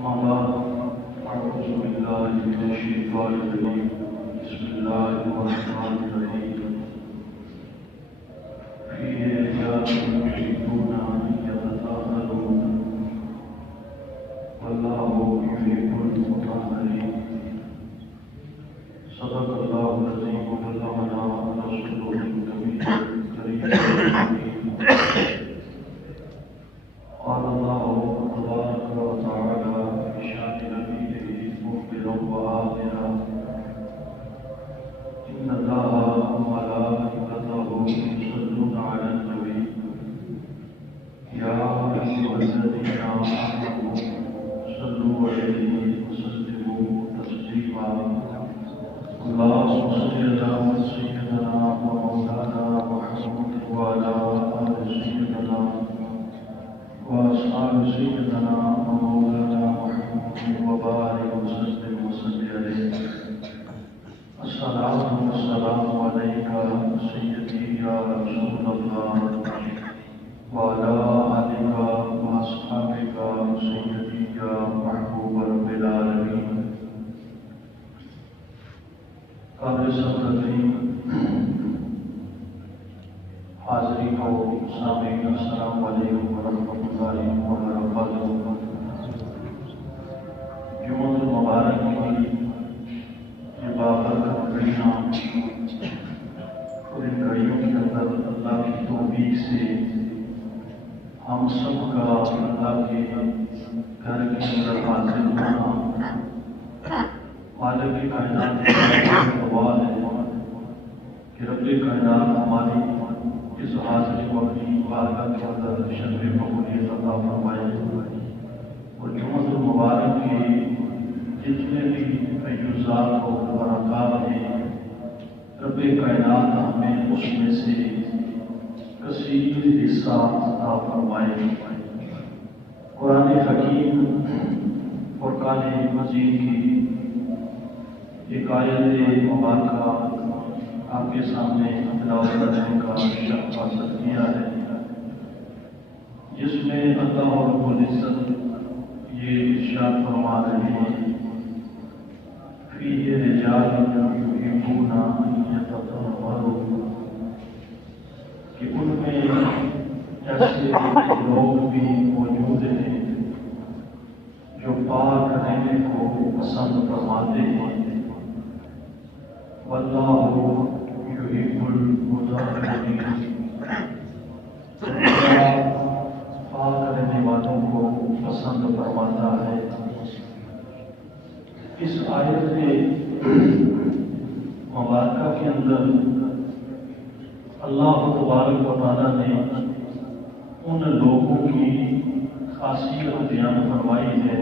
أما بعد أعوذ بالله من الشيطان الرجيم بسم الله الرحمن الرحيم فيه رجال يحبون أن يتطهروا والله يحب المطهرين صدق الله العظيم وبلغنا رسوله الكريم قال الله تبارك وتعالى في شأن نبيه مخبرا وآخرا إن الله وملائكته يصلون على النبي يا أيها الذين آمنوا صلوا عليه وسلموا تسليما اللهم صل على سيدنا ومولانا محمد وعلى آل سيدنا وأصحاب سيدنا ومولانا محمد وبارك وسلم عليه الصلاة والسلام عليك سيدي يا رسول الله وعلى آلك وأصحابك سيدي يا محبوب رب العالمين قابل صدرین حاضرین و سامعین السلام علیکم ورحمۃ اللہ وبرکاتہ۔ جمعہ المبارک کی یہ بابرکت گھڑیاں اور ان گھڑیوں کے اندر اللہ کی توفیق سے ہم سب کا اللہ کے گھر کے اندر حاضر ہونا مالک کائنات کا سوال ہے کہ رب کائنات ہماری اس حاضر وقتی بارگاہ کے اندر شرف قبولیت عطا فرمائے اور جمعہ المبارک کے جتنے بھی فیوزات و برکات ہیں رب کائنات ہمیں اس میں سے کثیر حصہ عطا فرمائے۔ قرآن حکیم فرقان مجید کی ایک آیت مبارکہ آپ کے سامنے تلاوت کرنے کا شرف حاصل کیا ہے، جس میں اللہ رب العزت یہ ارشاد فرما رہے ہیں فیہ رجال یحبون ان یتطہروا، کہ ان میں ایسے لوگ بھی موجود ہیں جو پاک رہنے کو پسند فرماتے ہیں، واللہ یحب المطہرین، پاک رہنے والوں کو پسند فرماتا ہے۔ اس آیت مبارکہ کے اندر اللہ تبارک و تعالیٰ نے ان لوگوں کی خاصیت بیان فرمائی ہے،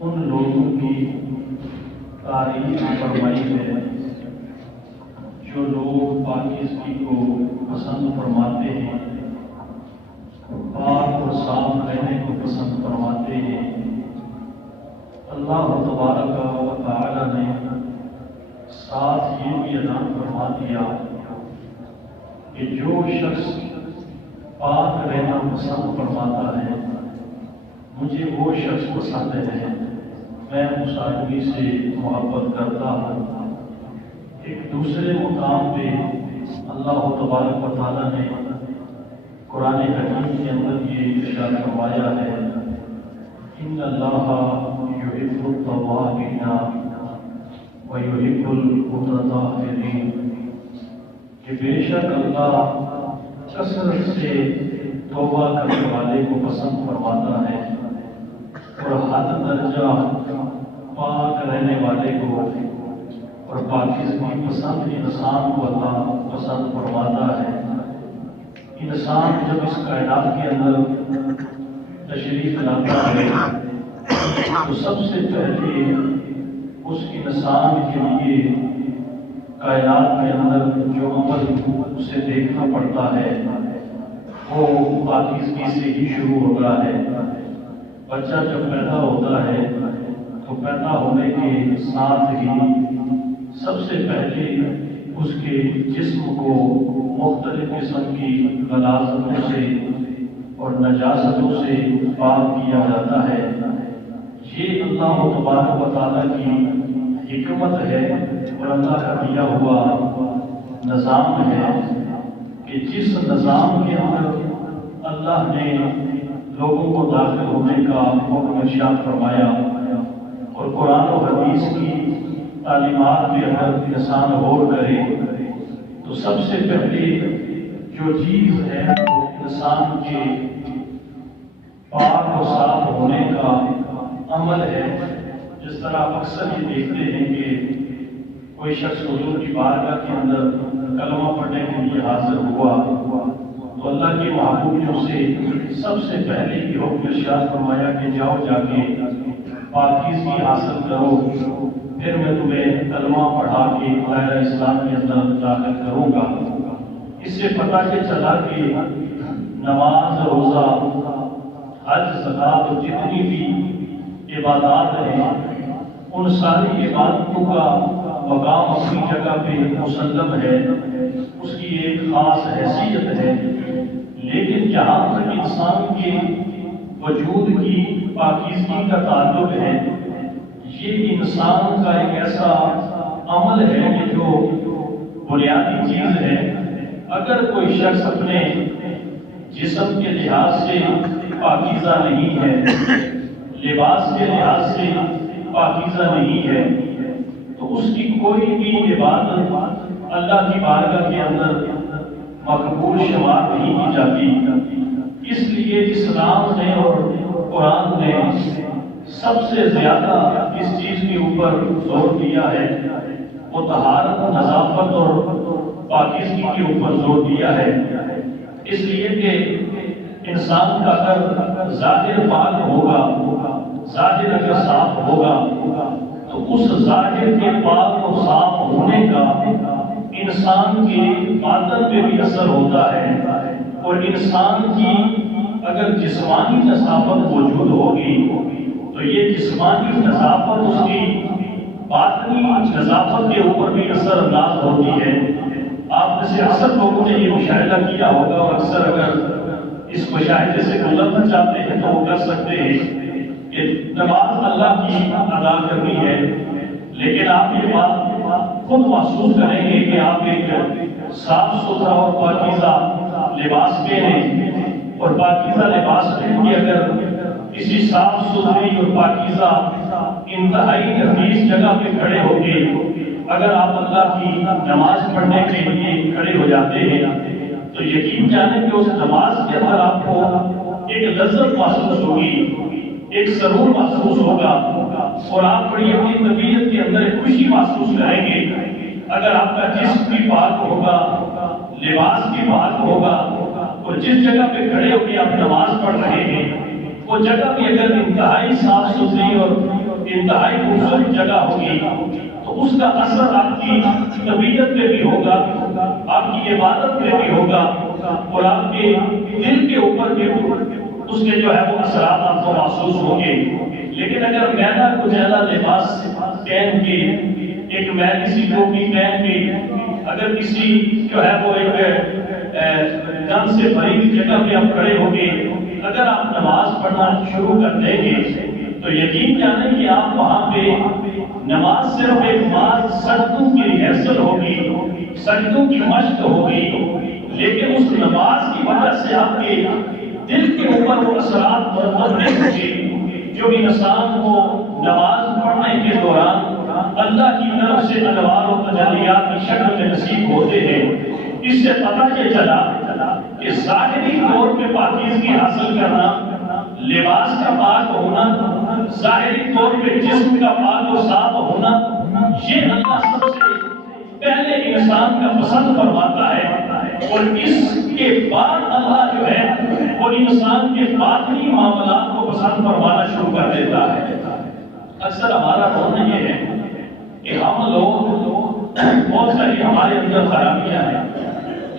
ان لوگوں کی تعریف فرمائی ہے جو لوگ پاکیزگی کو پسند فرماتے ہیں، پاک اور صاف رہنے کو پسند فرماتے ہیں۔ اللہ تبارک و تعالی نے ساتھ یہ بھی اعلان فرما دیا کہ جو شخص پاک رہنا پسند فرماتا ہے مجھے وہ شخص پسند ہے، میں اس آدمی سے محبت کرتا ہوں۔ ایک دوسرے مقام پہ اللہ تبارک و تعالیٰ نے قرآن حکیم کے اندر یہ ارشاد فرمایا ہے ان اللہ یحب التوابین ویحب المتطہرین، کہ بے شک اللہ کثرت سے توبہ کرنے والے کو پسند فرماتا ہے اور حد درجہ پاک رہنے والے کو اور پاکیزگی پسند انسان کو اللہ پسند فرماتا ہے۔ انسان جب اس کائنات کے اندر تشریف لاتا ہے تو سب سے پہلے اس انسان کے لیے کائنات کے اندر جو عمل اسے دیکھنا پڑتا ہے وہ پاکیزگی سے ہی شروع ہوتا ہے۔ بچہ جب پیدا ہوتا ہے تو پیدا ہونے کے ساتھ ہی سب سے پہلے اس کے جسم کو مختلف قسم کی غلاظتوں سے اور نجاستوں سے پاک کیا جاتا ہے، یہ اللہ تبارک و تعالیٰ کی حکمت ہے اور اللہ کا دیا ہوا نظام ہے کہ جس نظام کے اندر اللہ نے لوگوں کو داخل ہونے کا حکم ارشاد فرمایا اور قرآن و حدیث کی تعلیمات میں اگر انسان غور کرے تو سب سے پہلے جو چیز ہے وہ انسان کے پاک و صاف ہونے کا عمل ہے۔ جس طرح آپ اکثر یہ دیکھتے ہیں کہ کوئی شخص حضور کی بارگاہ کے اندر کلمہ پڑھنے کے لیے حاضر ہوا تو اللہ کے محبوب نے اسے سب سے پہلے یہ حکم ارشاد فرمایا کہ جاؤ جا کے پاکیزگی حاصل کرو، پھر میں تمہیں کلمہ پڑھا کے دائرہ اسلام کے اندر داخل کروں گا۔ اس سے پتہ یہ چلا کہ نماز، روزہ، حج، زکوٰۃ اور جتنی بھی عبادات ہیں ان ساری عبادتوں کا مقام اپنی جگہ پہ مسلم ہے، اس کی ایک خاص حیثیت ہے، لیکن جہاں تک انسان کے وجود کی پاکیزگی کا تعلق ہے، یہ انسان کا ایک ایسا عمل ہے کہ جو بنیادی چیز ہے۔ اگر کوئی شخص اپنے جسم کے لحاظ سے پاکیزہ نہیں ہے، لباس کے لحاظ سے پاکیزہ نہیں ہے، تو اس کی کوئی بھی عبادت اللہ کی بارگاہ کے اندر مقبول شمار نہیں کی جاتی۔ اس لیے اسلام نے اور قرآن نے سب سے زیادہ اس چیز کے اوپر زور دیا ہے، وہ طہارت، نظافت اور پاکیزگی کے اوپر زور دیا ہے۔ اس لیے کہ انسان کا اگر ظاہر پاک ہوگا، ظاہر اگر صاف ہوگا تو اس ظاہر کے پاک اور صاف ہونے کا انسان کے باطن پہ بھی اثر ہوتا ہے، اور انسان کی اگر جسمانی نظافت موجود ہوگی تو یہ جسمانی نظافت اس کی باطنی نظافت کے اوپر بھی اثر انداز ہوتی ہے۔ آپ میں سے اکثر لوگوں نے یہ مشاہدہ کیا ہوگا، اور اکثر اگر اس مشاہدے سے گزرنا چاہتے ہیں تو وہ کر سکتے ہیں کہ نماز اللہ کی ادا کرنی ہے، لیکن آپ یہ بات خود محسوس کریں گے کہ آپ ایک صاف ستھرا اور پاکیزہ لباس پہنیں، اور پاکیزہ لباس پہن کے اگر کسی صاف ستھری اور پاکیزہ انتہائی نفیس جگہ پہ کھڑے ہو کے اگر آپ اللہ کی نماز پڑھنے کے لیے کھڑے ہو جاتے ہیں تو یقین جانیں کہ اس نماز کے اندر آپ کو ایک لذت محسوس ہوگی، ایک سرور محسوس ہوگا، اور آپ بڑی اپنی طبیعت کے اندر ایک خوشی محسوس کریں گے۔ اگر آپ کا جسم بھی پاک ہوگا، لباس بھی پاک ہوگا، اور جس جگہ پہ کھڑے ہو کے آپ نماز پڑھ رہے ہیں وہ جگہ بھی اگر انتہائی صاف ستھری اور انتہائی خوبصورت جگہ ہوگی تو اس کا اثر آپ کی طبیعت پہ بھی ہوگا، آپ کی عبادت پہ بھی ہوگا، اور آپ کے دل کے اوپر بھی اس کے جو ہے وہ اثرات آپ کو محسوس ہوں گے۔ لیکن اگر میلا کچیلا لباس پہن کے، ایک میلی سی ٹوپی پہن کے اگر کسی جو ہے وہ ایک گند سے بھری ہوئی جگہ پہ آپ کھڑے ہو گے، اگر آپ نماز پڑھنا شروع کر دیں گے تو یقین جانیں کہ آپ وہاں پہ نماز صرف ایک بعض سجدوں کی ریہرسل ہوگی، سجدوں کی مشق ہوگی، لیکن اس نماز کی وجہ سے آپ کے دل کے اوپر وہ اثرات مرتب ہوں گے جو انسان کو نماز پڑھنے کے دوران اللہ کی طرف سے انوار و تجلیات کی شکل میں نصیب ہوتے ہیں۔ اس سے پتہ یہ چلا کہ ظاہری طور پہ پاکیزگی حاصل کرنا، لباس کا پاک ہونا، ظاہری طور پہ جسم کا پاک و صاف ہونا، یہ اللہ سب سے پہلے انسان کا پسند فرماتا ہے، اور اس کے بعد اللہ جو ہے وہ انسان کے باطنی معاملات کو پسند فرمانا شروع کر دیتا ہے۔ اکثر ہمارا رونا یہ ہے کہ ہم لوگ بہت ساری ہمارے اندر خرابیاں ہیں،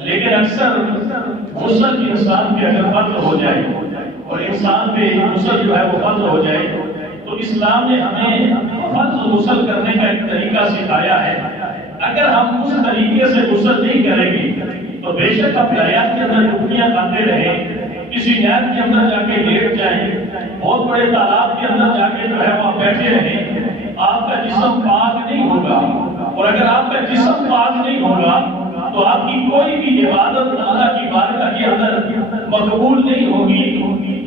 لیکن اکثر غسل انسان پہ اگر فرض ہو جائے اور انسان پہ غسل جو ہے وہ فرض ہو جائے تو اسلام نے ہمیں فرض غسل کرنے کا ایک طریقہ سکھایا ہے۔ اگر ہم اس طریقے سے غسل نہیں کریں گے تو بے شک آپ دریا کے اندر ڈبکیاں کھاتے رہیں، کسی نہر کے اندر جا کے لیٹ جائیں، بڑے تالاب کے اندر جا کے جو ہے وہاں بیٹھے رہیں، آپ کا جسم پاک نہیں ہوگا، اور اگر آپ کا جسم پاک نہیں ہوگا تو آپ کی کوئی بھی عبادت اللہ کی بارگاہ کے اندر مقبول نہیں ہوگی۔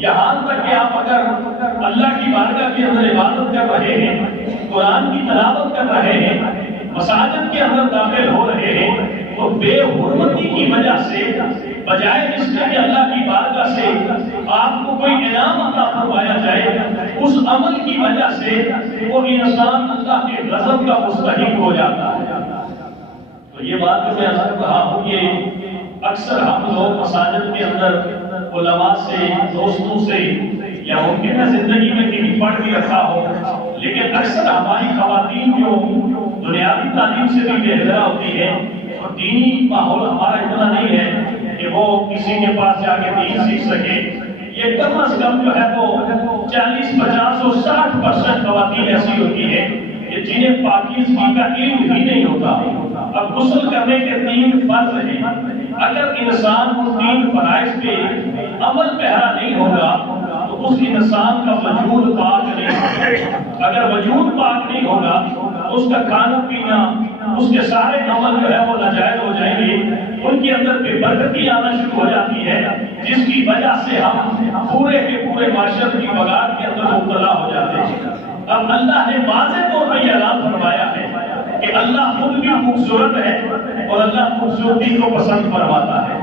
یہاں تک کہ آپ اگر اللہ کی بارگاہ کے اندر عبادت کر رہے ہیں، قرآن کی تلاوت کر رہے ہیں، مساجد کے اندر داخل ہو رہے ہیں، تو بے حرمتی کی وجہ سے بجائے اس کے کہ اللہ کی بارگاہ سے آپ کو کوئی انعام عطا فرمایا جائے، اس عمل کی وجہ سے وہ انسان اللہ کے غضب کا مستحق ہو جاتا ہے۔ تو یہ بات جو میں عرض کر رہا ہوں کہ اکثر ہم لوگ مساجد کے اندر علماء سے، دوستوں سے، یا ممکن ہے زندگی میں کہیں پڑھ بھی رکھا ہو، لیکن اکثر ہماری خواتین جو دنیاوی تعلیم سے بھی بے ہوتی ہے اور دینی ماحول ہمارا اتنا نہیں ہے کہ وہ کسی کے پاس جا کے دین سیکھ سکے، یہ کم از کم جو ہے وہ 40، 50 اور 60% خواتین ایسی ہوتی ہیں کہ جنہیں پاکیزگی کا علم ہی نہیں ہوتا۔ اب غسل کرنے کے 3 فرض ہیں، اگر انسان ان 3 فرائض پہ عمل پیرا نہیں ہوگا تو اس انسان کا وجود پاک نہیں ہوگا۔ اگر وجود پاک نہیں ہوگا تو اس کا کھانا پینا، اس کے سارے عمل جو ہے وہ ناجائز ہو جائیں گے، ان کے اندر بے برکتی آنا شروع ہو جاتی ہے، جس کی وجہ سے ہم پورے کے پورے معاشرت کی بغاوت کے اندر مبتلا ہو جاتے ہیں۔ اب اللہ نے واضح طور پر یہ اعلان فرمایا ہے کہ اللہ خود بھی خوبصورت ہے اور اللہ خوبصورتی کو پسند فرماتا ہے،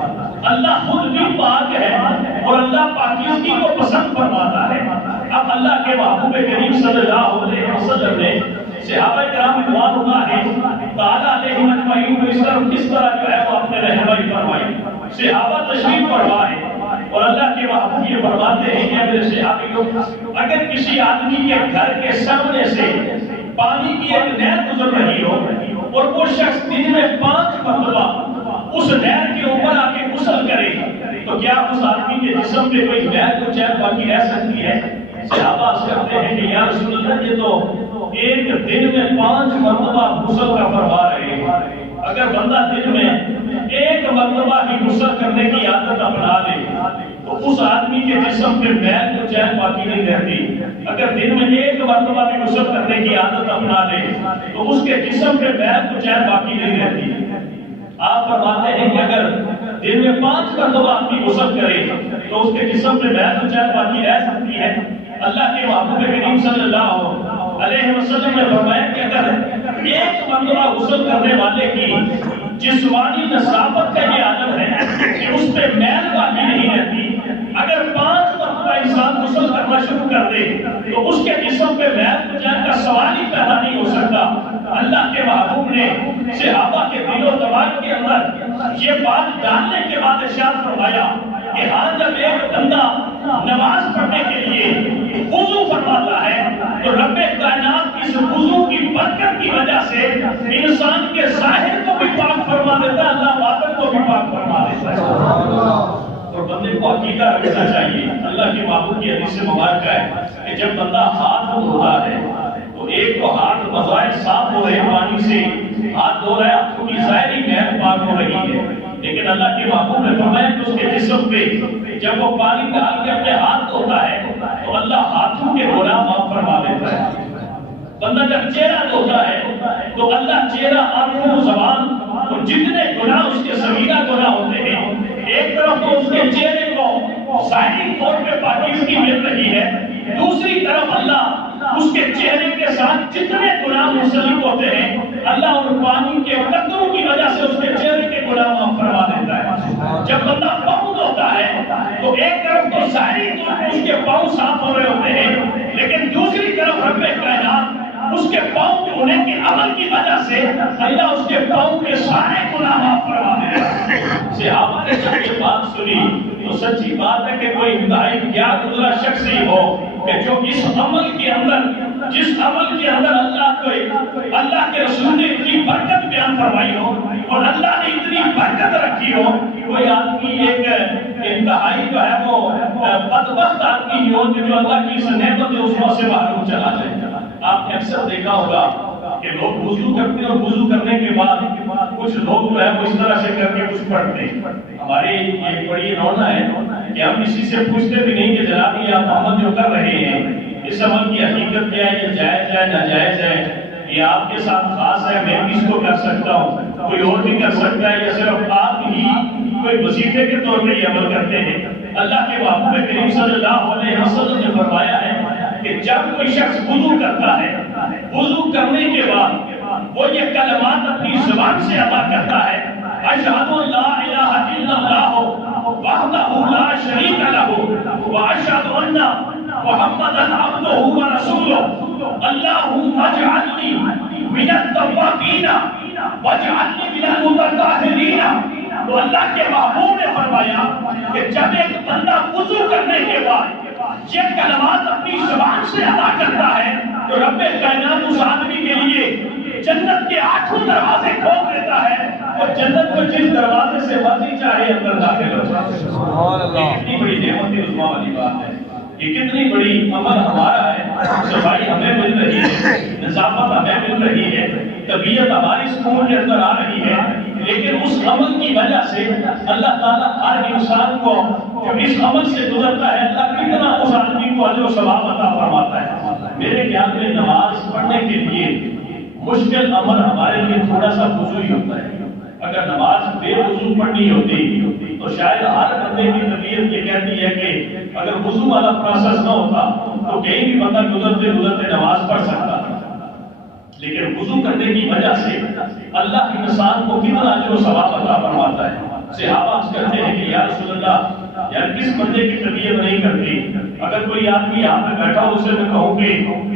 اللہ خود بھی پاک ہے اور اللہ پاکیزگی کو پسند فرماتا ہے۔ اب اللہ کے محبوب کریم صلی اللہ علیہ وسلم نے صحابہ کرام رضوان اللہ تعالیٰ علیہ اجمعین کو اس طرح جو ہے وہ اپنے رہنمائی فرمائی۔ صحابہ تشریف فرمائے اور اللہ کے محبوب یہ فرماتے ہیں کہ میرے صحابیوں، اگر کسی آدمی کے گھر کے سامنے سے پانی کی ایک نہر گزر رہی ہو اور وہ شخص دن میں 5 مرتبہ اس نہر کے اوپر آ کے غسل کرے تو کیا اس آدمی کے جسم پہ کوئی میل کو چین باقی رہ سکتی ہے؟ صحابہ عرض کرتے ہیں کہ یا رسول اللہ، یہ تو ایک دن میں 5 مرتبہ غسل کا فرما رہے ہیں، اگر بندہ دن میں 1 مرتبہ ہی غسل کرنے کی عادت اپنا لے تو اس آدمی کے جسم پہ میل کو چین باقی نہیں رہتی۔ اگر دن میں 1 مرتبہ بھی غسل کرنے کی عادت اپنا لے تو اس کے جسم پہ میل کو چین باقی نہیں رہتی۔ آپ فرماتے ہیں کہ اگر دن میں 5 مرتبہ آدمی غسل کرے تو اس کے جسم پہ میل کو چین باقی رہ سکتی ہے۔ اللہ کے محبوب کریم صلی اللہ علیہ وسلم نے فرمایا کہ اگر 1 مرتبہ غسل کرنے والے کی جسمانی نصافت کا یہ عالم ہے کہ اس پہ میل باقی نہیں رہتی، اگر 5 مرتبہ انسان غسل کرنا شروع کر دے تو اس کے جسم پہ میل کو چین کا سوال ہی پیدا نہیں ہو سکتا۔ اللہ کے محبوب نے صحابہ کے دل و دماغ کے اندر یہ بات ڈالنے کے بعد ارشاد فرمایا کہ ہاں جب ایک بندہ نماز پڑھنے کے لیے وضو فرماتا ہے تو رب کائنات کی اس وضو کی برکت کی وجہ سے انسان کے ظاہر کو بھی پاک فرما دیتا ہے، اللہ باطن کو بھی پاک فرما دیتا ہے۔ اور بندے کو عقیدہ رکھنا چاہیے۔ اللہ کے محبوب کی حدیث مبارکہ ہے کہ جب بندہ ہاتھ دھوتا ہے تو ایک تو ہاتھ بظاہر صاف ہو رہے پانی سے ہاتھ دھو رہا ہے، ہاتھوں کی ظاہری محل پاک ہو رہی ہے، لیکن اللہ کے محبوب نے فرمایا کہ اس کے جسم پہ جب وہ پانی ڈال کے اپنے ہاتھ دھوتا ہے تو اللہ ہاتھوں کے گناہ معاف فرما دیتا ہے۔ بندہ جب چہرہ دھوتا ہے تو اللہ چہرہ، آنکھوں، زبان اور جتنے گناہ اس کے صغیرہ گناہ ہوتے ہیں، ایک طرف تو اس کے چہرے کو ظاہری طور پہ پاکیزگی مل رہی ہے، دوسری طرف اللہ اس کے چہرے کے ساتھ جتنے گناہ منسلک ہوتے ہیں اللہ ان پانی کے قطروں کی وجہ سے اس کے چہرے کے گناہ معاف فرما دیتا ہے۔ جب بندہ پاؤں دھوتا ہے تو ایک طرف تو ظاہری طور پہ اس کے پاؤں صاف ہو رہے ہوتے ہیں، لیکن دوسری طرف رب کائنات اس کے پاؤں کے ہونے کے عمل کی وجہ سے اللہ اس کے پاؤں کے سارے گناہ معاف فرما دیتا ہے۔ صحابہ نے جب یہ بات سنی تو سچی بات ہے کہ کوئی انتہائی کیا گزرا شخص ہی ہو کہ جو اس عمل کے اندر، جس عمل کے اندر اللہ کے رسول نے اتنی برکت بیان فرمائی ہو اور اللہ نے اتنی برکت رکھی ہو، کوئی آدمی ایک انتہائی جو ہے وہ بدبخت آدمی ہو جو اللہ کی اس نعمت اس سے محروم چلا جائے۔ آپ نے اکثر دیکھا ہوگا کہ لوگ وضو کرتے ہیں اور وضو کرنے کے بعد کچھ لوگ جو ہے وہ اس طرح سے کر کے کچھ پڑھتے ہیں۔ ہماری ایک بڑی نونا ہے، کہ ہم کسی سے پوچھتے بھی نہیں کہ جناب یہ آپ محمد جو کر رہے ہیں اس عمل کی حقیقت کیا ہے، یہ جائز ہے ناجائز ہے، یہ آپ کے ساتھ خاص ہے، میں بھی اس کو کر سکتا ہوں، کوئی اور بھی کر سکتا ہے، یا صرف آپ ہی کوئی وظیفے کے طور پہ یہ عمل کرتے ہیں؟ اللہ کے محبوب کریم صلی اللہ علیہ وسلم نے فرمایا ہے کہ جب کوئی شخص وضو کرتا ہے، وضو کرنے کے بعد وہ یہ کلمات اپنی زبان سے ادا کرتا ہے، اشہد ان لا الہ الا اللہ وحدہ لا شریک لہ واشہد ان محمدا عبدہ ورسولہ اللہم اجعلنی من التوابین واجعلنی من المتطہرین۔ تو اللہ کے محبوب نے فرمایا کہ جب ایک بندہ وضو کرنے کے بعد یہ کلمات اپنی زبان سے ادا کرتا ہے تو رب کائنات اس آدمی کے لیے جنت کے 8 دروازے کھول دیتا ہے اور جنت کو جس دروازے سے مرضی چاہے اندر داخل ہو جائے۔ سبحان اللہ۔ یہ کتنی بڑی نعمت عظمیٰ والی بات ہے، یہ کتنی بڑی عمل ہمارا ہے، صفائی ہمیں مل رہی ہے، نظافت ہمیں مل رہی ہے، طبیعت ہماری سکون کے اندر آ رہی ہے، لیکن اس عمل کی وجہ سے اللہ تعالیٰ ہر انسان کو جو اس عمل سے گزرتا ہے اللہ کتنا اس آدمی کو اجر و ثواب عطا فرماتا ہے۔ میرے خیال میں نماز پڑھنے کے لیے مشکل عمل ہمارے لیے تھوڑا سا وضو ہی ہوتا ہے۔ اگر نماز بے وضو پڑھنی ہوتی تو شاید ہر بندے کی طبیعت یہ کہتی ہے کہ اگر وضو والا پروسیس نہ ہوتا تو کہیں بھی بندہ گزرتے گزرتے نماز پڑھ سکتا تھا، لیکن وضو کرنے کی وجہ سے اللہ انسان کو کتنا اجر و ثواب عطا فرماتا ہے۔ صحابہ عرض کرتے ہیں کہ یا رسول اللہ، یار کس بندے کی طبیعت نہیں کرتی، اگر کوئی آدمی یہاں پہ بیٹھا ہو اسے میں کہوں کہ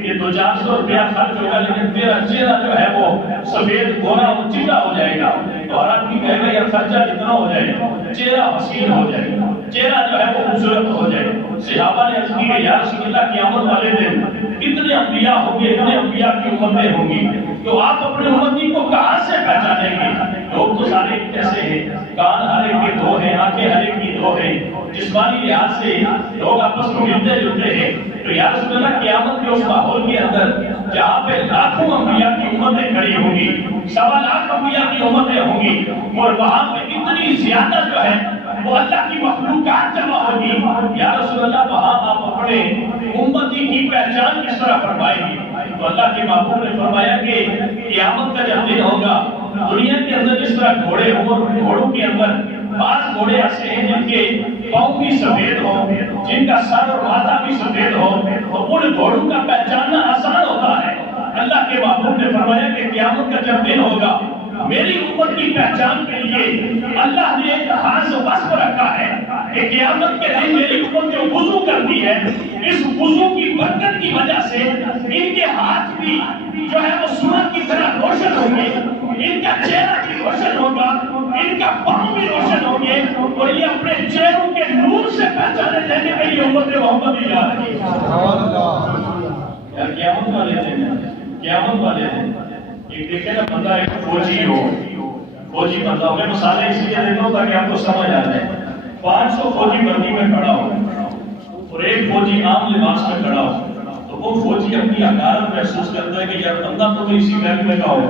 یہ 200-400 روپیہ خرچ ہوگا لیکن تیرا چہرہ جو ہے وہ سفید گورا اور چیٹا ہو جائے گا، تو ہر آدمی کہے گا یار خرچہ کتنا ہو جائے گا، چہرہ حسین ہو جائے گا، چہرہ جو ہے وہ خوبصورت ہو جائے گا۔ صحابہ نے عرض کی کہ یا رسول اللہ قیامت والے دن کتنے انبیاء ہوں گے، اتنے انبیاء کی امتیں ہوں گی، تو آپ اپنے امتی کو کہاں سے پہچانیں گے؟ لوگ تو سارے کیسے ہیں، کان ہر ایک کے 2 ہیں، آنکھیں ہر ایک کی 2 ہیں، جسمانی لحاظ سے لوگ آپس میں ملتے جلتے ہیں، تو یا رسول اللہ قیامت کے اس ماحول کے اندر جہاں پہ لاکھوں انبیاء کی امتیں کھڑی ہوں گی، 1.25 لاکھ انبیاء کی امتیں ہوں گی، اور وہاں پہ اتنی زیادہ جو ہے وہ اللہ کی مخلوقات جمع ہوگی، یا رسول اللہ وہاں آپ اپنے امتی کی پہچان کس طرح فرمائیں گے؟ تو اللہ کے محبوب نے فرمایا کہ قیامت کا جب دن ہوگا، دنیا کے اندر جس طرح گھوڑے ہوں، گھوڑوں کے اندر بعض گھوڑے ایسے ہیں جن کے پاؤں بھی سفید ہو، جن کا سر اور ماتھا بھی سفید ہو، تو ان گھوڑوں کا پہچاننا آسان ہوتا ہے۔ اللہ کے محبوب نے فرمایا کہ قیامت کا جب دن ہوگا میری امت کی پہچان کے لیے اللہ نے ایک خاص وصف رکھا ہے کہ قیامت کے دن میری امت جو وضو کرتی ہے، اس وضو کی برکت کی وجہ سے ان کے ہاتھ بھی جو ہے وہ سورج کی طرح روشن ہوں گے، ان کا چہرہ بھی روشن ہوگا، ان کا پاؤں بھی روشن ہوں گے، اور یہ اپنے چہروں کے نور سے پہچانے جانے کے لیے امت محمد ہی جا رہی ہے۔ یار قیامت والے دن، قیامت والے دن ایک دیکھے نا بندہ ایک فوجی ہو، فوجی بندہ ہو، میں مثالیں اس لیے دیتا ہوں تاکہ آپ کو سمجھ آ جائے۔ 500 فوجی بندی میں کھڑا ہو اور ایک فوجی عام لباس میں کھڑا ہو، تو وہ فوجی اپنی حقارت محسوس کرتا ہے کہ یار بندہ تو اسی محکمے کا ہو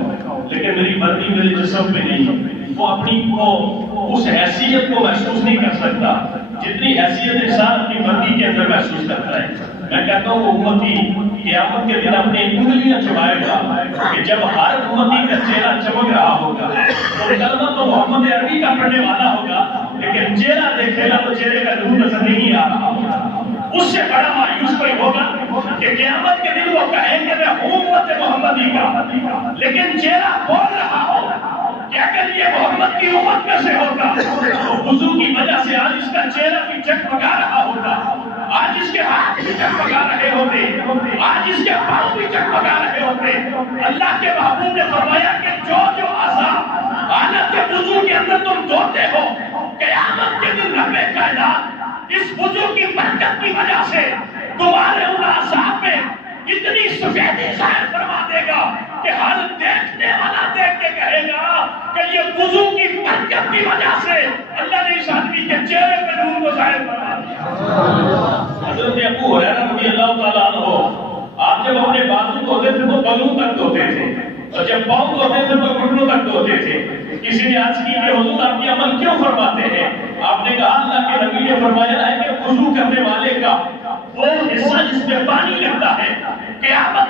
لیکن میری وردی میرے جسم پہ نہیں، وہ اپنی اس حیثیت کو محسوس نہیں کر سکتا جتنی حیثیت انسان اپنی وردی کے اندر محسوس کرتا ہے۔ میں کہتا ہوں وہ امتی قیامت کے دن اپنی انگلیاں چبائے گا کہ جب ہر امتی کا چہرہ چمک رہا ہوگا، تو کلمہ تو محمد عربی کا پڑھنے والا ہوگا لیکن چہرہ دیکھے گا تو چہرے کا نور نظر نہیں آ رہا ہوگا۔ اس سے بڑا مایوس کوئی ہوگا کہ قیامت کے دن وہ کہیں کہ میں ہوں امت محمدی کا، لیکن چہرہ بول رہا ہوگا کہ اگر یہ محمد کی امت میں سے ہوگا تو وضو کی وجہ سے آج اس کا چہرہ بھی چکمگا رہا ہوگا، آج اس کے ہاتھ بھی چکمگا رہے ہوتے، آج اس کے پاؤں بھی چکمگا رہے ہوتے۔ اللہ کے محبوب نے فرمایا کہ جو جو اعضاء حالت وضو کے اندر تم دھوتے ہو، قیامت کے دن رب کائنات اس وضو کی برکت کی وجہ سے تمہارے ان اعضاء پہ اتنی سفیدی ظاہر فرما دے گا کہ ہر دیکھنے والا دیکھ کے کہے گا کہ یہ وضو کی برکت کی وجہ سے اللہ نے اس آدمی کے چہرے پہ نور کو ظاہر فرما دیا۔ حضرت ابو ہریرہ رضی اللہ تعالیٰ عنہ آپ جب اپنے بازو دھوتے تھے تو بازو تک دھوتے تھے، اور جب پاؤں دھوتے تھے تو گھٹنوں تک دھوتے تھے۔ کسی نے عرض کی کہ حضور آپ یہ عمل کیوں فرماتے ہیں؟ آپ نے کہا اللہ کے نبی نے فرمایا ہے کہ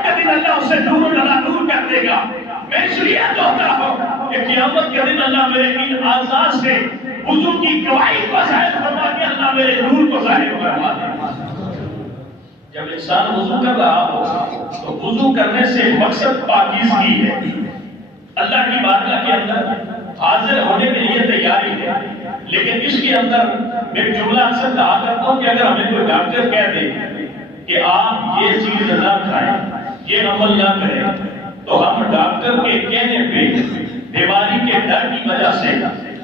کے دن اللہ اسے نور اللہ نور کر دے گا. میں اس لیے کہتا ہوں کہ قیامت کے دن اللہ میرے ان اعضاء سے وضو کی گواہی کو ظاہر فرما کے اللہ میرے نور کو ظاہر فرما دے گا. جب انسان وضو کر رہا ہو تو وضو کرنے سے مقصد پاکیزگی ہے، اللہ کی بارگاہ کے اندر حاضر ہونے کے لیے تیاری ہے. لیکن اس کے اندر میں جملہ اکثر کہا کرتا ہوں کہ اگر ہمیں کوئی ڈاکٹر کہہ دے کہ آپ یہ چیز نہ کھائیں، یہ عمل نہ کریں، تو ہم ڈاکٹر کے کہنے پہ بیماری کے ڈر کی وجہ سے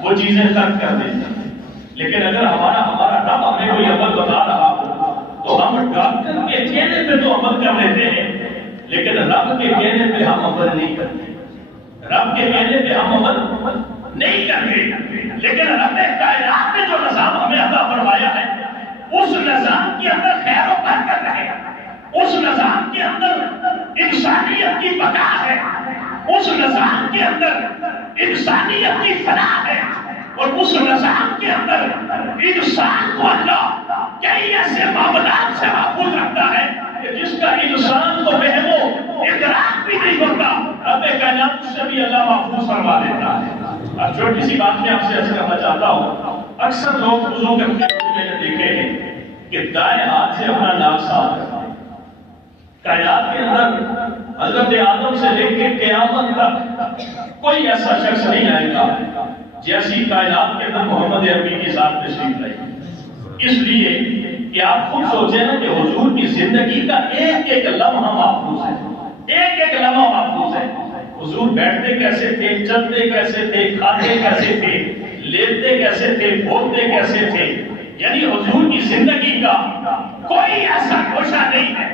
وہ چیزیں ترک کر دیتے ہیں. لیکن اگر ہمارا رب ہمیں کوئی عمل بتا رہا ہو تو ہم ڈاکٹر کے کہنے پہ تو عمل کر لیتے ہیں، لیکن رب کے کہنے پہ ہم عمل نہیں کرتے. رب کے کہنے پہ ہم عمل نہیں کرتے. لیکن رب کائنات نے جو نظام ہمیں عطا فرمایا ہے اس نظام کے اندر خیر و برکت ہے، اس نظام کے اندر انسانیت کی بقا ہے، اس نظام کے اندر انسانیت کی فلاح ہے، اور اس نظام کے اندر انسان کو اللہ کئی ایسے معاملات سے محفوظ رکھتا ہے کہ جس کا انسان کو وہم و ادراک بھی نہیں ہوتا، رب کائنات سے بھی اللہ محفوظ فرما دیتا ہے. اب چھوٹی سی بات میں آپ سے عرض کرنا چاہتا ہوں، اکثر لوگ وضو کرتے ہوئے میں نے دیکھے ہیں کہ دائیں ہاتھ سے اپنا ناک صاف کرتے ہیں. کائنات کے اندر حضرت آدم سے لے کے قیامت تک کوئی ایسا شخص نہیں آئے گا جیسی کائنات کے اندر محمد عربی کی ذات تشریف لائی. اس لیے کہ آپ خود سوچیں نا کہ حضور کی زندگی کا ایک ایک لمحہ محفوظ ہے، ایک ایک لمحہ محفوظ ہے. حضور بیٹھتے کیسے تھے، چلتے کیسے تھے، کھاتے کیسے تھے، لیٹتے کیسے تھے، بولتے کیسے تھے. یعنی حضور کی زندگی کا کوئی ایسا گوشہ نہیں ہے،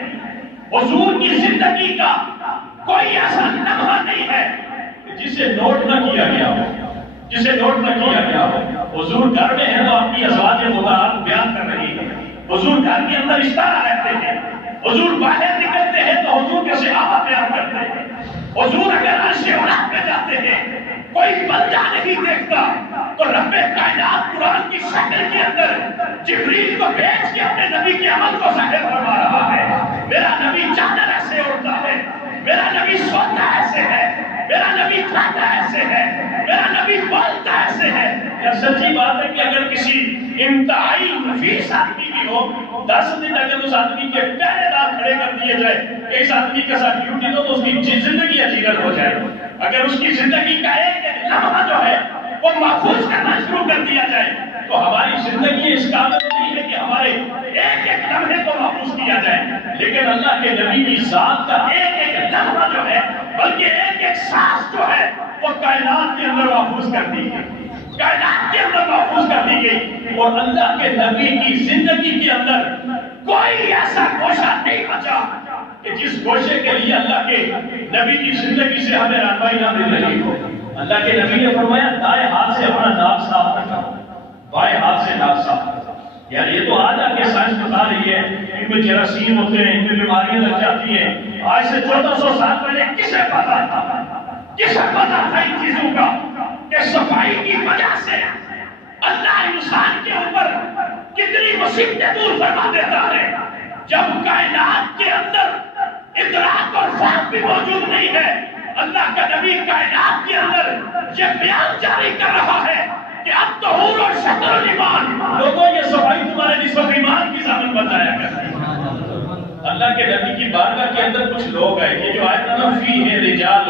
حضور کی زندگی کا کوئی ایسا لمحہ نہیں ہے جسے نوٹ نہ کیا گیا ہو، جسے نوٹ نہ کیا گیا ہو. حضور گھر میں ہیں تو آپ کی ازواج مطہرات بیان کر رہی ہیں. حضور گھر کے اندر اشتہار رہتے ہیں، حضور باہر نکلتے ہیں تو حضور کے صحابہ بیان کرتے ہیں. حضور اگر عرش اولا پہ جاتے ہیں کوئی بندہ نہیں دیکھتا تو رب کائنات قرآن کی شکل کے اندر جبریل کو بھیج کے اپنے نبی کے عمل کو ظاہر فرما رہا ہے. میرا نبی چادر ایسے اڑتا ہے، میرا نبی سوتا ایسے ہے، میرا نبی کھاتا ایسے ہے، میرا نبی بولتا ایسے ہے. یہ سچی بات ہے کہ اگر کسی انتہائی نفیس آدمی بھی ہو 10 دن اگر اس آدمی کے پہرے دار کھڑے کر دیے جائے کہ اس آدمی کے ساتھ ڈیوٹی دو تو اس کی زندگی اجیرت ہو جائے. اگر اس کی زندگی کا ایک ایک لمحہ جو ہے وہ محفوظ کرنا شروع کر دیا جائے تو ہماری زندگی اس قابل نہیں ہے کہ ہمارے ایک ایک لمحے کو محفوظ کیا جائے. لیکن اللہ کے نبی کی ذات کا ایک ایک لمحہ جو ہے بلکہ ایک ایک سانس جو ہے وہ کائنات کے اندر محفوظ کر دی گئی، کائنات کے اندر محفوظ کر دی گئی. اور اللہ کے نبی کی زندگی کے اندر کوئی ایسا گوشہ نہیں بچا کہ جس گوشے کے لیے اللہ کے نبی کی زندگی سے ہمیں رہنمائی نہ مل رہی ہو. اللہ کے نبی نے فرمایا دائیں ہاتھ سے اپنا ناک صاف رکھا، بائیں ہاتھ سے ناک صاف رکھا. یار یہ تو آج کے سائنس بتا رہی ہے ان میں جراثیم ہوتے ہیں، ان میں بیماریاں لگ جاتی ہیں. آج سے 1400 سال پہلے کسے پتا تھا ان چیزوں کا کہ صفائی کی وجہ سے اللہ انسان کے اوپر کتنی مصیبتیں دور فرما دیتا ہے. جب کائنات کے اندر ادراک اور فہم بھی موجود نہیں ہے، اللہ کا نبی کائنات کے اندر یہ بیان جاری کر رہا ہے کہ اب طہور اور شطر الایمان، لوگوں یہ صفائی تمہارے نسبت ایمان کی ضامن بتایا کرتی ہے. اللہ کے نبی کی بارگاہ کے اندر کچھ لوگ ہیں، یہ جو آیت ہے فیہ رجال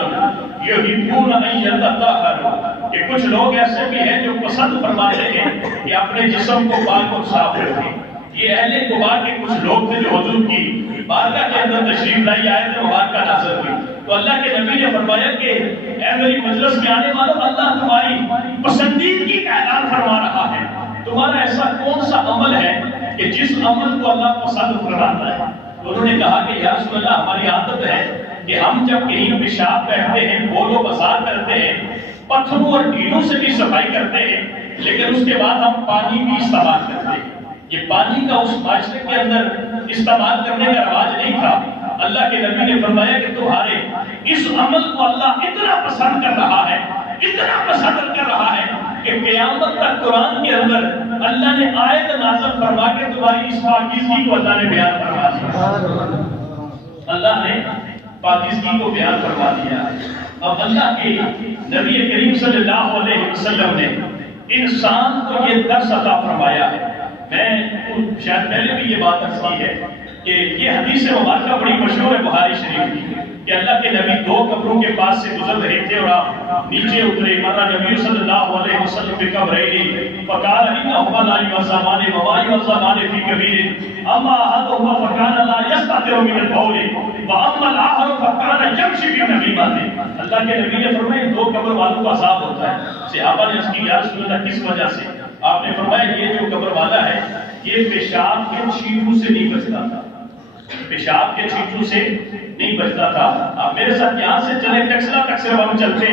یحبون ان یتطہروا، کہ کچھ لوگ ایسے بھی ہیں جو پسند فرماتے ہیں کہ اپنے جسم کو پاک اور صاف رکھیں. یہ اہل قباء کے کچھ لوگ تھے جو حضور کی بارگاہ کے اندر تشریف لائی، آیت مبارکہ نازل ہوئی تو اللہ کے نبی نے فرمایا کہ اے میری مجلس میں آنے والوں، اللہ تمہاری پسندیدگی کا اعلان فرما رہا ہے. تمہارا ایسا کون سا عمل ہے کہ جس عمل کو اللہ پسند فرماتا ہے؟ تو انہوں نے کہا کہ یا رسول اللہ ہماری عادت ہے کہ ہم جب کہیں پیشاب کرتے ہیں، بول و بسار کرتے ہیں، پتھروں اور ڈھیلوں سے بھی صفائی کرتے ہیں، لیکن اس کے بعد ہم پانی بھی استعمال کرتے ہیں. یہ پانی کا اس معاشرے کے اندر استعمال کرنے کا رواج نہیں تھا. اللہ کے نبی نے فرمایا کہ تمہارے اس عمل کو اللہ اتنا پسند کر رہا ہے، اتنا پسند کر رہا ہے کہ قیامت تک قرآن کے اندر اللہ نے آیت نازل فرما کے تمہاری اس پاکیزگی کو اللہ نے بیان فرما دیا. اللہ نے پاکیزگی کو بیان فرما دیا۔ اب اللہ کے نبی کریم صلی اللہ علیہ وسلم نے انسان کو یہ درس عطا فرمایا ہے۔ میں شاید پہلے بھی یہ بات عرض کی ہے کہ یہ حدیث مبارکہ بڑی مشہور ہے بخاری شریف کی کہ اللہ کے نبی دو قبروں کے پاس سے گزر رہے تھے اور آپ نیچے اترے، مرہ نبی صلی اللہ علیہ وسلم بقبرین فقال انہما لا یعظمان وما یعظمان فی کبیر اما احدہما فکان لا یستتر من البول واما الاخر فکان یمشی بالنمیمۃ۔ اللہ کے نبی نے فرمایا دو قبر والوں کو عذاب ہوتا ہے۔ صحابہ نے اس کی یا رسول اللہ کس وجہ سے؟ آپ نے فرمایا یہ جو قبر والا ہے یہ پیشاب کے چھینٹوں سے نہیں بچتا تھا، پیشاب کے چھینٹوں سے نہیں بچتا تھا۔ آپ میرے ساتھ یہاں سے چلے ٹکسلا ہم چلتے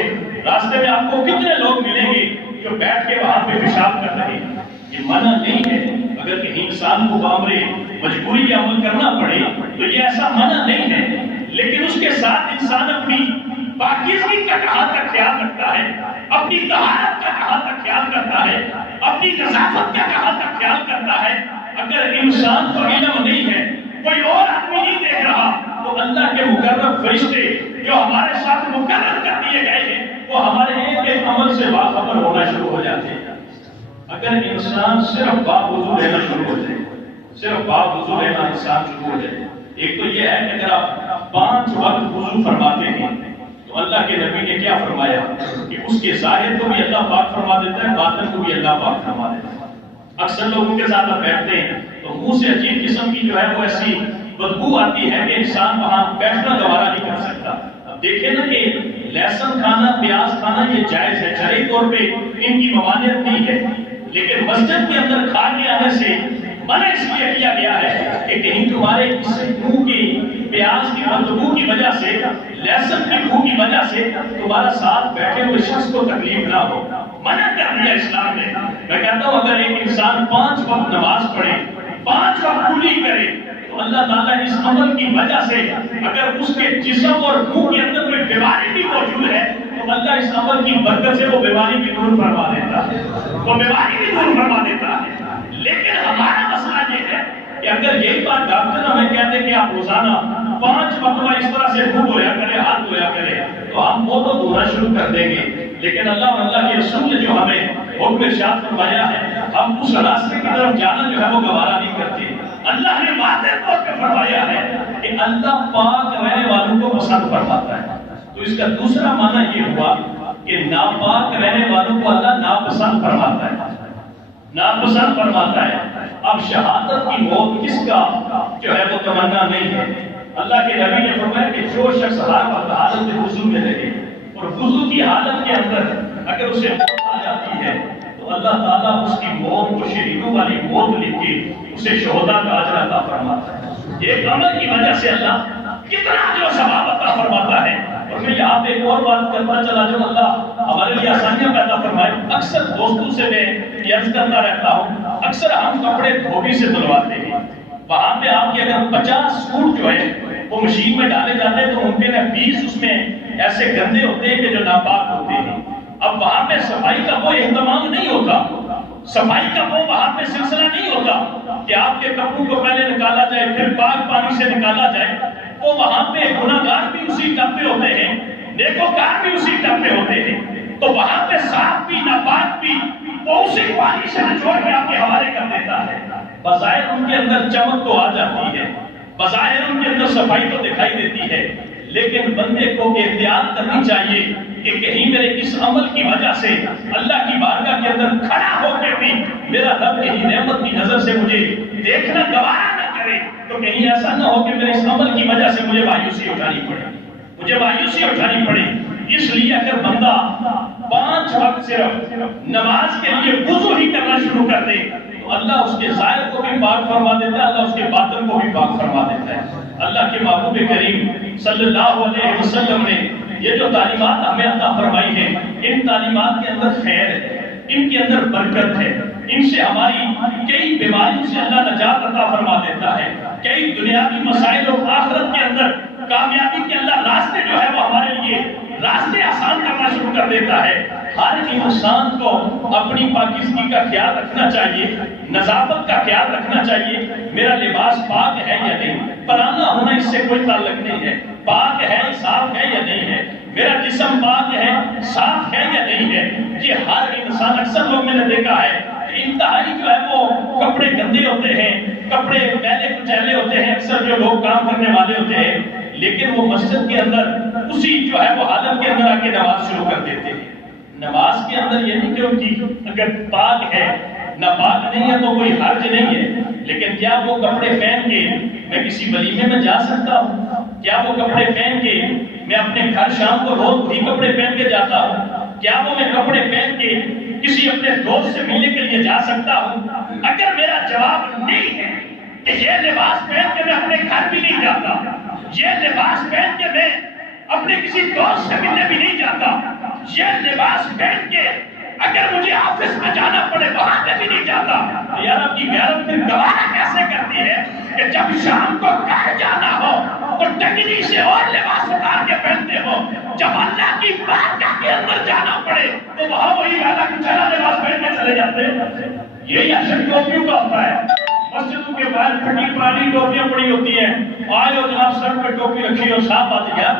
راستے میں آپ کو کتنے لوگ ملیں گے جو بیٹھ کے وہاں پہ پیشاب کر رہے ہیں۔ یہ منع نہیں ہے، اگر کہیں انسان کو بامرے مجبوری کا عمل کرنا پڑے تو یہ ایسا منع نہیں ہے، لیکن اس کے ساتھ انسان اپنی پاکیزگی کا کہاں تک خیال رکھتا ہے، اپنی طہارت کا کہاں تک خیال کرتا ہے، اپنی نظافت کا کہاں تک خیال کرتا ہے۔ اگر انسان کو علم نہیں ہے، کوئی اور آدمی نہیں دیکھ رہا، تو اللہ کے مقرب فرشتے جو ہمارے ساتھ مقرر کر دیے گئے ہیں وہ ہمارے ایک ایک عمل سے باخبر ہونا شروع ہو جاتے ہیں۔ اگر انسان صرف باوضو رہنا شروع ہو جائے، صرف باوضو رہنا انسان شروع ہو جائے، ایک تو یہ ہے کہ اگر آپ 5 وقت وضو فرماتے ہیں تو اللہ کے نبی نے کیا فرمایا کہ اس کے ظاہر کو بھی اللہ پاک فرما دیتا ہے، باطن کو بھی اللہ پاک فرما دیتا ہے۔ اکثر لوگوں کے ساتھ آپ بیٹھتے ہیں تو منہ سے عجیب قسم کی جو ہے وہ ایسی بدبو آتی ہے کہ انسان وہاں بیٹھنا گوارا نہیں کر سکتا۔ اب دیکھیں نا کہ لہسن کھانا، پیاز کھانا یہ جائز ہے، شرعی طور پہ ان کی ممانعت نہیں ہے، لیکن مسجد کے اندر کھا کے آنے سے منع اس لیے کیا گیا ہے کہ کہیں تمہارے اس منہ کی پیاز کی بدبو کی وجہ سے، لہسن کی بو کی وجہ سے تمہارا ساتھ بیٹھے ہوئے شخص کو تکلیف نہ ہو، منع کر دیا اسلام نے۔ میں کہتا ہوں اگر ایک انسان 5 وقت نماز پڑھے، 5 وقت کلی کرے تو اللہ تعالیٰ اس عمل کی وجہ سے اگر اس کے جسم اور منہ کے اندر کوئی بیماری بھی موجود ہے تو اللہ اس عمل کی برکت سے وہ بیماری بھی دور فرما دیتا ہے، وہ بیماری بھی دور فرما دیتا ہے۔ لیکن ہمارا مسئلہ یہ ہے کہ اگر یہی بات ڈاکٹر ہمیں کہتے ہیں کہ آپ روزانہ 5 مرتبہ اس طرح سے منہ دھویا کرے، ہاتھ دھویا کرے، تو ہم وہ تو دھونا شروع کر دیں گے، لیکن اللہ اور اللہ کے رسول نے جو ہمیں حکم ارشاد فرمایا ہے ہم اس راستے کی طرف جانا جو ہے وہ گوارا نہیں کرتے۔ اللہ نے واضح طور پہ فرمایا ہے کہ اللہ پاک رہنے والوں کو پسند فرماتا ہے۔ تو اس کا دوسرا معنی یہ ہوا کہ ناپاک رہنے والوں کو اللہ ناپسند فرماتا ہے، ناپسند فرماتا ہے۔ اب شہادت کی موت کس کا جو ہے وہ تمنا نہیں ہے۔ اللہ کے نبی نے فرمایا کہ جو شخص ہر وقت حالت وضو میں رہے اور وضو کی حالت کے اندر اگر اسے موت آ جاتی ہے تو اللہ تعالیٰ اس کی موت کو شہیدوں والی موت لکھ کے اسے شہداء کا اجر عطا فرماتا ہے۔ ایک عمل کی وجہ سے اللہ کتنا جو ثواب عطا فرماتا ہے۔ اور میں یہاں پہ ایک اور بات کرتا چلا جاؤں، اللہ ہمارے لیے آسانیاں پیدا فرمائے۔ اکثر دوستوں سے میں یہ عرض کرتا رہتا ہوں، اکثر ہم کپڑے دھوبی سے دھلواتے ہیں، وہاں پہ آپ کے اگر 50 سوٹ جو ہے وہ مشین میں ڈالے جاتے ہیں تو ممکن ہے 20 اس میں ایسے گندے ہوتے ہیں کہ جو ناپاک ہوتے ہیں۔ اب وہاں پہ صفائی کا وہ اہتمام نہیں ہوتا، صفائی کا وہ وہاں پہ سلسلہ نہیں ہوتا کہ آپ کے کپڑوں کو پہلے نکالا جائے پھر پاک پانی سے نکالا جائے۔ وہ وہاں پہ گناہگار بھی اسی ٹب پہ ہوتے ہیں، نیکوکار بھی اسی ٹب پہ ہوتے ہیں، تو وہاں پہ صاف بھی ناپاک بھی وہ اسی پانی سے نچوڑ کے آپ کے حوالے کر دیتا ہے۔ بظاہر ان کے اندر چمک تو آ جاتی ہے، بظاہر ان کے اندر صفائی تو دکھائی دیتی ہے، لیکن بندے کو احتیاط کرنی چاہیے کہ کہیں میرے اس عمل کی وجہ سے اللہ کی بارگاہ کے اندر کھڑا ہو کے بھی میرا رب یہی نعمت کی نظر سے مجھے دیکھنا گوارا نہ کرے، تو کہیں ایسا نہ ہو کہ میرے اس عمل کی وجہ سے مجھے مایوسی اٹھانی پڑے، مجھے مایوسی اٹھانی پڑے۔ اس لیے اگر بندہ 5 وقت صرف نماز کے لیے وضو ہی کرنا شروع کر دے تو اللہ اس کے ظاہر کو بھی پاک فرما دیتا ہے، اللہ اس کے باطن کو بھی پاک فرما دیتا ہے۔ اللہ کے محبوب کریم صلی اللہ علیہ وسلم نے یہ جو تعلیمات ہمیں عطا فرمائی ہیں، ان تعلیمات کے اندر خیر ہے، ان کے اندر برکت ہے، ان سے ہماری کئی بیماریوں سے اللہ نجات عطا فرما دیتا ہے، کئی دنیاوی مسائل اور آخرت کے اندر کامیابی کے اللہ راستے جو ہے وہ ہمارے لیے راستے آسان کرنا شروع کر دیتا ہے۔ ہر انسان کو اپنی پاکیزگی کا خیال رکھنا چاہیے، نظافت کا خیال رکھنا چاہیے۔ میرا لباس پاک ہے یا نہیں، پرانا ہونا اس سے کوئی تعلق نہیں ہے، پاک ہے، صاف ہے یا نہیں ہے، میرا جسم پاک ہے، صاف ہے یا نہیں ہے، یہ ہر انسان، اکثر لوگ میں نے دیکھا ہے کہ انتہائی جو ہے وہ کپڑے گندے ہوتے ہیں، کپڑے میلے کچیلے ہوتے ہیں، اکثر جو لوگ کام کرنے والے ہوتے ہیں، لیکن وہ مسجد کے اندر اسی جو ہے وہ حالت کے اندر آ کے نماز شروع کر دیتے ہیں۔ نماز کے اندر یہ نہیں کہ اگر پاک ہے، ناپاک نہیں ہے تو کوئی حرج نہیں ہے، لیکن کیا وہ کپڑے پہن کے میں کسی ولیمے میں جا سکتا ہوں؟ کیا وہ کپڑے پہن کے میں اپنے گھر شام کو روز وہی کپڑے پہن کے جاتا ہوں؟ کیا وہ میں کپڑے پہن کے کسی اپنے دوست سے ملنے کے لیے جا سکتا ہوں؟ اگر میرا جواب نہیں ہے کہ یہ لباس پہن کے میں اپنے گھر بھی نہیں جاتا، یہ لباس پہن کے میں اپنے کسی دوست سے ملنے بھی نہیں جاتا، یہ لباس پہن کے اگر مجھے آفس میں جانا پڑے وہاں پہ بھی نہیں جاتا، تو یار آپ کی غیرت پھر گوارا کیسے کرتی ہے کہ جب شام کو گھر جانا ہو تو ٹکنی سے اور لباس اتار کے پہنتے ہو، جب اللہ کی بارگاہ کے اندر جانا پڑے تو وہاں وہی والا کچھ لباس پہن کے چلے جاتے ہیں۔ یہی اشر ٹوپیوں کا ہوتا ہے، مسجدوں کے باہر پھٹی پرانی ٹوپیاں پڑی ہوتی ہیں، آئے ہو جناب سر پہ ٹوپی رکھی ہو، صاف بات ہے،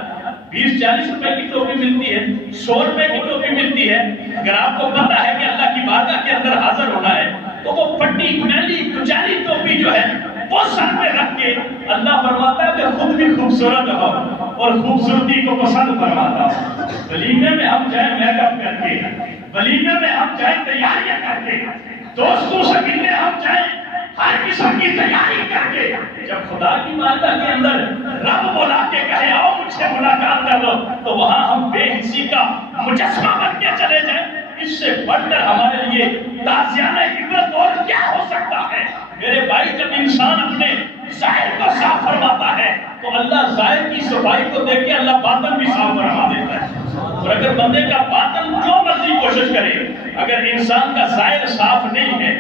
20-40 روپے کی ٹوپی ملتی ہے، 100 روپے کی ٹوپی ملتی ہے۔ اگر آپ کو پتا ہے کہ اللہ کی بارگاہ کے اندر حاضر ہونا ہے تو وہ پھٹی میلی کچیلی ٹوپی جو ہے وہ سر پہ رکھ کے اللہ فرماتا ہے کہ خود بھی خوبصورت ہو اور خوبصورتی کو پسند فرماتا ہو۔ ولیمے میں ہم جائیں میک اپ کر کے، ولیمے میں ہم جائیں تیاریاں کر کے، دوستوں سے ملنے ہم جائیں ہر قسم کی تیاری کر کے، جب خدا کی بارگاہ کے اندر رب بلا کے کہے آؤ مجھ سے ملاقات کر لو تو وہاں ہم بے حسی کا مجسمہ بن کے چلے جائیں، اس سے بڑھ کر ہمارے لیے تازیانہ عبرت اور کیا ہو سکتا ہے؟ میرے بھائی، جب انسان اپنے ظاہر کو صاف فرماتا ہے تو اللہ ظاہر کی صفائی کو دیکھ کے اللہ باطن بھی صاف فرما دیتا ہے۔ اور اگر بندے کا باطن جو مرضی کوشش کرے، اگر انسان کا ظاہر صاف نہیں ہے،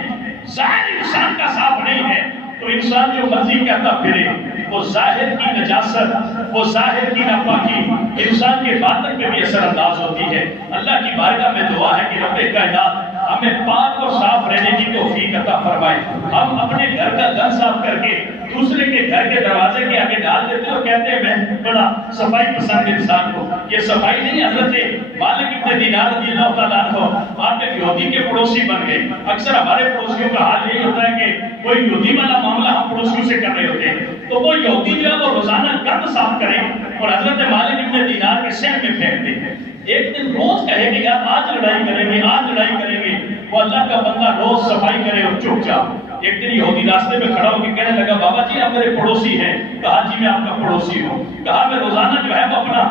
ظاہر انسان کا صاف نہیں ہے، تو انسان جو مرضی کہتا پھرے، وہ ظاہر کی نجاست، وہ ظاہر کی ناپاکی انسان کے باطن پہ بھی اثر انداز ہوتی ہے۔ اللہ کی بارگاہ میں دعا ہے کہ رب کائنات ہمیں پاک اور صاف رہنے کی توفیق عطا فرمائے۔ ہم اپنے گھر کا گھر صاف کر کے دوسرے کے گھر کے دروازے کے آگے ڈال دیتے اور کہتے ہیں میں بڑا صفائی پسند انسان کو۔ یہ صفائی نہیں، حضرت مالک ابن دینار رضی اللہ تعالیٰ عنہ آپ ایک یہودی کے پڑوسی بن گئے۔ اکثر ہمارے پڑوسیوں کا حال یہی ہوتا ہے کہ کوئی یہودی والا معاملہ ہم پڑوسیوں سے کر رہے ہوتے ہیں تو وہ یہودی جو ہے وہ روزانہ گند صاف کریں اور حضرت مالک ابن دینار کے سین میں پھینک دیں۔ ایک دن روز کہے کہ یار آج لڑائی کریں گے، آج لڑائی کریں گے، وہ اللہ کا بندہ روز صفائی کرے اور چپ چاپ۔ ایک دن یہودی راستے میں کھڑا ہو کے کہنے لگا بابا جی آپ میرے پڑوسی ہیں؟ کہا جی میں آپ کا پڑوسی ہوں۔ کہا میں روزانہ جو ہے وہ اپنا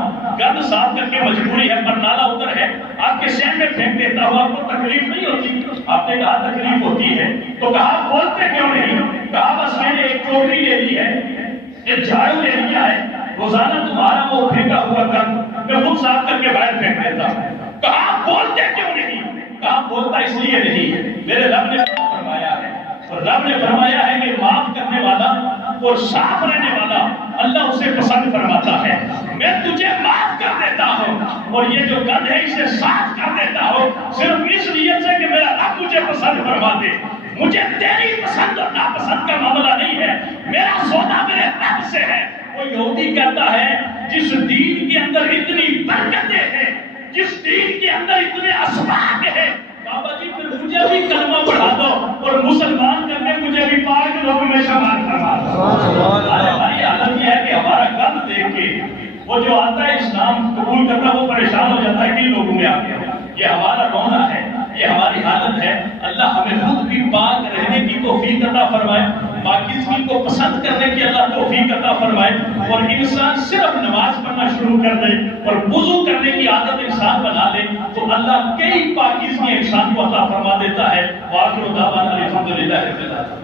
گند صاف کر کے مجبوری ہے پر نالا ادھر ہے آپ کے سین میں پھینک دیتا ہوں، آپ کو تکلیف نہیں ہوتی؟ آپ نے کہا تکلیف ہوتی ہے۔ تو کہا بولتے کیوں نہیں؟ کہا بس میں نے ایک ٹوکری لے لی ہے، ایک جھاڑو لے لیا ہے، روزانہ تمہارا وہ پھینکا ہوا گند میں خود صاف کر کے باہر پھینک دیتا ہوں۔ کہا بولتے کیوں نہیں؟ کہا بولتا اس لیے نہیں، میرے رب نے فرمایا ہے، اور رب نے فرمایا ہے کہ معاف کرنے والا اور صاف رہنے والا اللہ اسے پسند فرماتا ہے۔ میں تجھے معاف کر دیتا ہوں اور یہ جو گند ہے اسے صاف کر دیتا ہوں صرف اس نیت سے کہ میرا رب مجھے پسند فرما دے۔ مجھے تیری پسند اور ناپسند کا معاملہ نہیں ہے، میرا سودا میرے رب سے ہے۔ وہ یہودی کہتا ہے جس دین کے اندر اتنی برکتیں ہیں، جس دین کے اندر اتنے اسباق ہیں، بابا جی پھر مجھے بھی کلمہ پڑھا دو اور مسلمان کر کے مجھے بھی پاک لوگوں میں شمار کروا دو۔ ارے بھائی عالم یہ ہے کہ ہمارا گند دیکھ کے وہ جو آتا ہے اسلام قبول کرنا وہ پریشان ہو جاتا ہے کہ لوگوں میں آ گیا۔ یہ ہمارا رونا ہے، یہ ہماری حالت ہے۔ اللہ ہمیں خود بھی پاک رہنے کی توفیق عطا فرمائے، پاکیزگی کو پسند کرنے کی اللہ توفیق عطا فرمائے، اور انسان صرف نماز پڑھنا شروع کر دے اور وضو کرنے کی عادت انسان بنا لے تو اللہ کئی پاکیزگی انسان کو عطا فرما دیتا ہے۔ وآخر دعوانا الحمدللہ رب العالمین۔